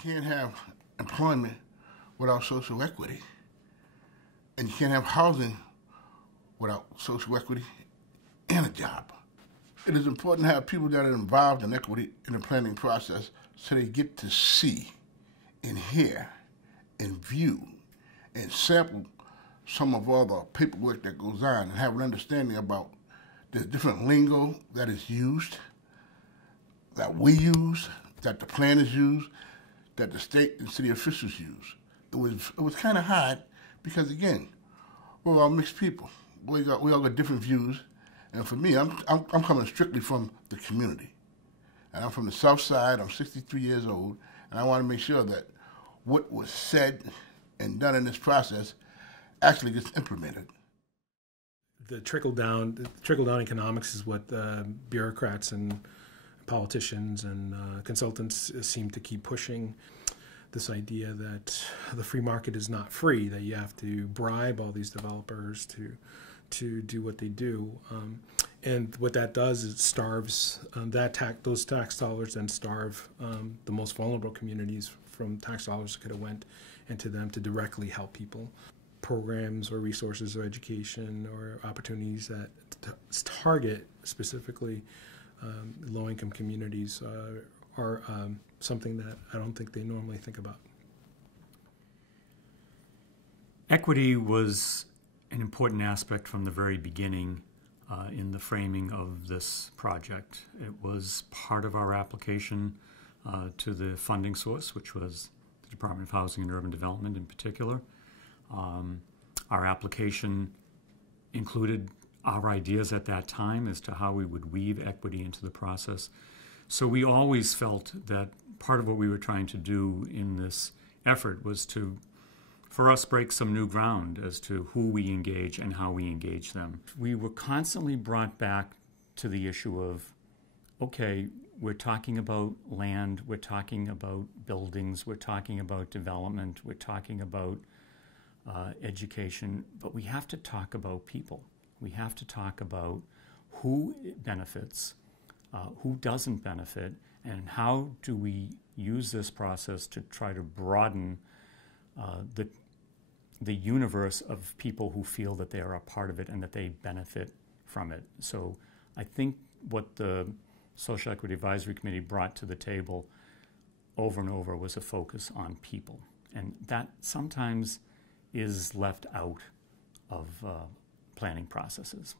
can't have employment without social equity. And you can't have housing without social equity and a job. It is important to have people that are involved in equity in the planning process so they get to see and hear and view and sample some of all the paperwork that goes on and have an understanding about the different lingo that is used, that we use, that the planners use, that the state and city officials use. It was kind of hard because, again, we're all mixed people. We all got different views, and for me, I'm coming strictly from the community. And I'm from the South Side. I'm 63 years old, and I want to make sure that what was said and done in this process actually gets implemented. The trickle-down economics is what bureaucrats and politicians and consultants seem to keep pushing. This idea that the free market is not free, that you have to bribe all these developers to do what they do. And what that does is it starves those tax dollars, then starve the most vulnerable communities from tax dollars that could have went into them to directly help people. Programs or resources or education or opportunities that target specifically low-income communities are something that I don't think they normally think about. Equity was an important aspect from the very beginning in the framing of this project. It was part of our application to the funding source, which was the Department of Housing and Urban Development in particular. Our application included our ideas at that time as to how we would weave equity into the process. So we always felt that part of what we were trying to do in this effort was to, for us, break some new ground as to who we engage and how we engage them. We were constantly brought back to the issue of, okay, we're talking about land, we're talking about buildings, we're talking about development, we're talking about education, but we have to talk about people. We have to talk about who benefits, who doesn't benefit, and how do we use this process to try to broaden the universe of people who feel that they are a part of it and that they benefit from it. So I think what the Social Equity Advisory Committee brought to the table over and over was a focus on people. And that sometimes is left out of planning processes.